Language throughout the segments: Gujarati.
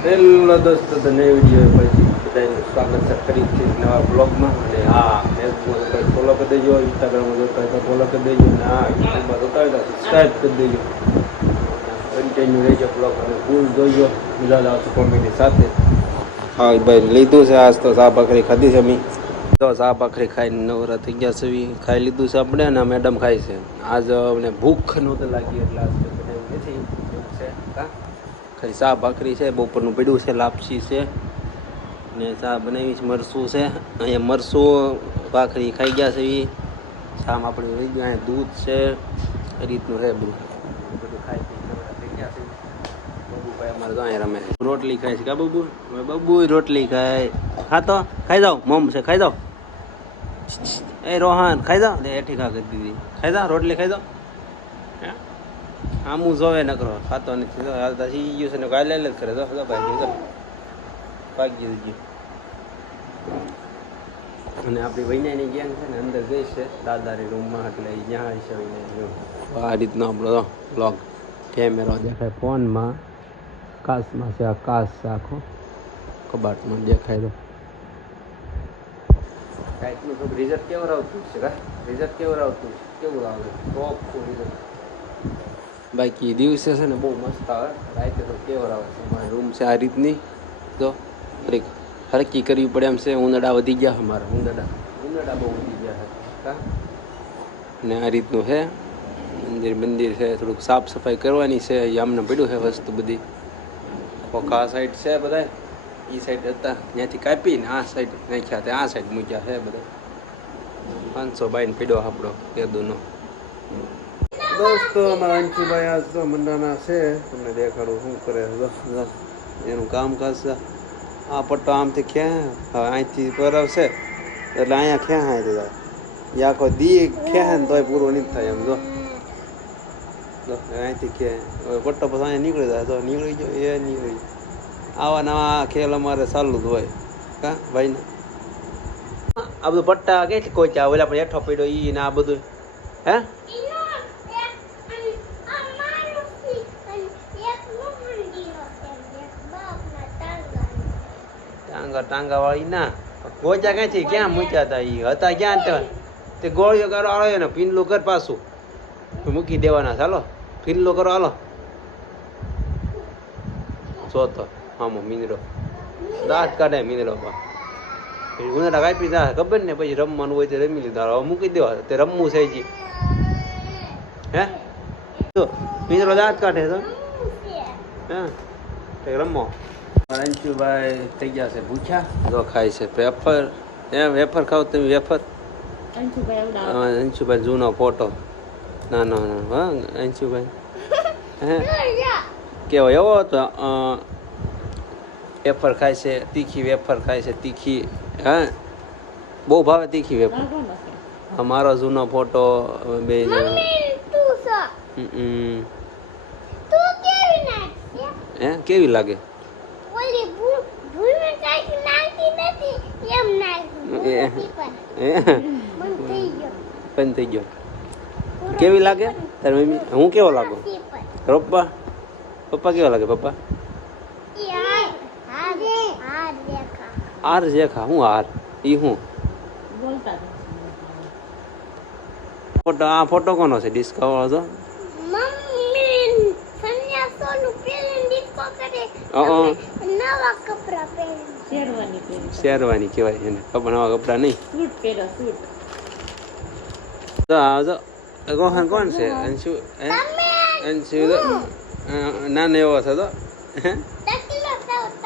હેલો દોસ્તો તો નવી વીડિયો પછી બધાનું સ્વાગત છે. કરી છે નવા બ્લોગમાં. અને હા ફેસબુક કંઈ ફોલો કરી દેજો ઇન્સ્ટાગ્રામમાં જોતા હોય તો ફોલો કરી દેજો. અને હા યુટ્યુબમાં જોતા હોય તો સબસ્ક્રાઈબ કરી દેજો. કન્ટિન્યુ રહેજો બ્લોગ અને ફૂલ જોઈજો મજા આવશે કોમેડી સાથે. હા ભાઈ લીધું છે આજ તો સા ભાખરી ખાધી છે મી. તો સા ભાખરી ખાઈને નવરા થઈ ગયા છે ખાઈ લીધું છે આપણે અને મેડમ ખાય છે. આજ અમને ભૂખ નહોતી લાગી એટલે આજ નથી. છે. હા? ખાલી ચા ભાખરી છે, બપોરનું પડ્યું છે, લાપસી છે. ને ચા બનાવી છે મરસું છે. અહીંયા મરસું ભાખરી ખાઈ ગયા છે એ શામ આપણે રહી ગયું, અહીંયા દૂધ છે. એ રીતનું છે બધું. બધું ખાઈ થઈ ગયા છે. બબુભાઈ અમારે અહીંયા રમે રોટલી ખાય છે કા બબુ? બબુ રોટલી ખાય. હા ખાઈ જાઓ. મમ છે, ખાઈ જાઓ. એ રોહન, ખાઈ જાઓ. લે એઠી કરી દીધી. ખાઈ જાઓ, રોટલી ખાઈ જાઓ. આમું જોવે નકરો ખાતો નથી. જો હાલતા શીખી ગયું છે ને કાલે જ કરે. તો તો ભાગી જો ભાગી ગયું અને આપણી વૈનાની ગેંગ છે ને અંદર ગઈ છે દાદાની રૂમમાં એટલે આવી છે વૈનાની આ રીતનો આપણો બ્લોગ કેમેરો દેખાય ફોનમાં. કાચમાં છે આ કાચ આખો કબાટમાં દેખાય તો. થોડું રિઝલ્ટ કેવું આવતું છે કા? રિઝલ્ટ કેવું આવતું છે? કેવું આવે ટોપ રિઝલ્ટ બાકી દિવસે છે ને બહુ મસ્ત આવે. રાતે તો કેવર આવે છે. અમારી રૂમ છે આ રીતની. જો ફરી હરકી કરવી પડે એમ છે. ઉનાળા વધી ગયા અમારે. ઉનાળા ઉનાળા બહુ વધી ગયા છે. ને આ રીતનું છે. મંદિર મંદિર છે. થોડુંક સાફ સફાઈ કરવાની છે. આમને પડ્યું છે વસ્તુ બધી. ખોખા સાઈડ છે બધા એ સાઈડ હતા. ત્યાંથી કાપીને આ સાઈડ નાખ્યા તે આ સાઈડ મૂક્યા છે બધા પાંચસો બાઈને પીડ્યો આપણો કેદુનો દોસ્તો અમારા અંશુભાઈ આજ તો મંડાના છે. તમને દેખાડું શું કરે. એનું કામકાજ છે. આ પટ્ટો આમથી ક્યાં? હવે અહીંથી પરાવશે. એટલે અહીંયા ક્યાં અહીંથી જાય? એ આખો દી ક્યાં તોય પૂરો નહીં થાય એમ, જો. અહીંથી ક્યાં હવે પટ્ટો પછી અહીંયા નીકળી જાય. તો નીકળી ગયો, એ નીકળી ગયો. આવા નવા ખેલ અમારે ચાલુ જ હોય. કા ભાઈ ને? આ બધું પટ્ટા કેટલી કોચા ઓલા પણ હેઠો પડ્યો ઈ ને આ બધું. હે? ટાંગા ટાંગા વાળી ના. ગોચા ક્યાંથી? ક્યાં મૂક્યા હતા એ હતા ક્યાં તે? તે ગોળીઓ કરો આવ્યો ને પીનલું કર પાછું. મૂકી દેવાના, ચાલો. પીનલું કરો, હાલો. તો, આમાં મીંદડો. દાંત કાઢે મીંદડો પા પછી ઉનાળા કાપી દા ખબર ને? પછી રમવાનું હોય તો રમી લીધા. હવે મૂકી દેવા. તે રમવું છે હે? જો, મીંદડો દાંત કાઢે તો. હે? તે રમો. અંશુભાઈ થઈ ગયા છે ભૂખ્યા. જો ખાય છે વેફર. એ વેફર ખાવ તમે વેફર? હા, અંશુભાઈ જૂનો ફોટો. ના ના ના હા અંશુભાઈ હે? કેવો એવો હતો? અ, વેફર ખાય છે તીખી વેફર ખાય છે તીખી હા? બહુ ભાવે તીખી વેફર. અમારો જૂનો ફોટો અમે બે જણા હમ, હમ. હે કેવી લાગે એ- હે બંધ થઈ ગયો કેવી લાગે તારી મમ્મી હું કેવો લાગુ પપ્પા પપ્પા કેવા લાગે પપ્પા આર જેખા હું આર ઈ હું ફોટો આ ફોટો કોનો છે ડિસ્કો વાળો તો અ, અ. નવા કપડા પહેરી શેરવાની કહેવાય એને. કપડા નવા કપડા નહીં? સૂટ પહેરો સૂટ. તો આવજો રોહન કોણ છે? અંશુ હે? અંશુ નાનો એવો છે તો હે? ટકલો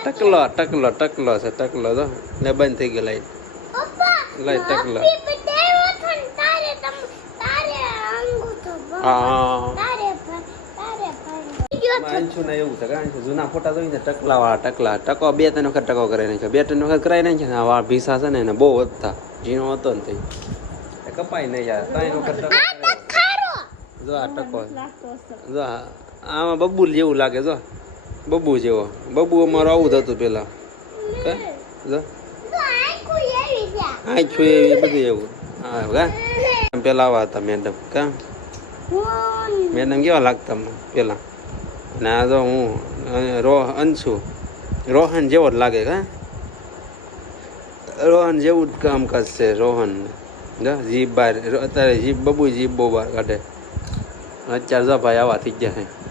ટકલો. ટકલો ટકલો છે ટકલો તો. ને બંધ થઈ ગયો લાઈટ. લાઈટ ટકલો. happy birthday વથન તારે તમ તારે અંગૂઠો ભર હા તારે ભર તારે અંશુ ને એવું છે કે જૂના ફોટા જોઈને ટકલા વાળા ટકલા ટકો બે ત્રણ વખત ટકો કરાવી નાખ્યો બે ત્રણ વખત કરાવી નાખ્યો ને આ વાળ ભીસા છે ને એને બહુ વધતા. ઝીણો હતો ને તે કપાય નહીં યાર. ત્રણ વખત ટકો જો આ ટકો. લાગતો જો આમાં બબુલ જેવું લાગે જો. બબુ જેવો. બબુ અમારો આવું જ હતું પેલા. જો. એવી આંખું એવી બધું એવું. હા કા? પેલા આવા હતા મેડમ કા? મેડમ કેવા લાગતા પેલા. અને આ જો હું રોહ અંશુ રોહન જેવો જ લાગે કા? રોહન જેવું જ કામકાજ છે, રોહન. જીભ બહાર અત્યારે જીભ બબુ જીભ બહુ બહાર કાઢે. અત્યારે જો ભાઈ આવા થઈ ગયા છે.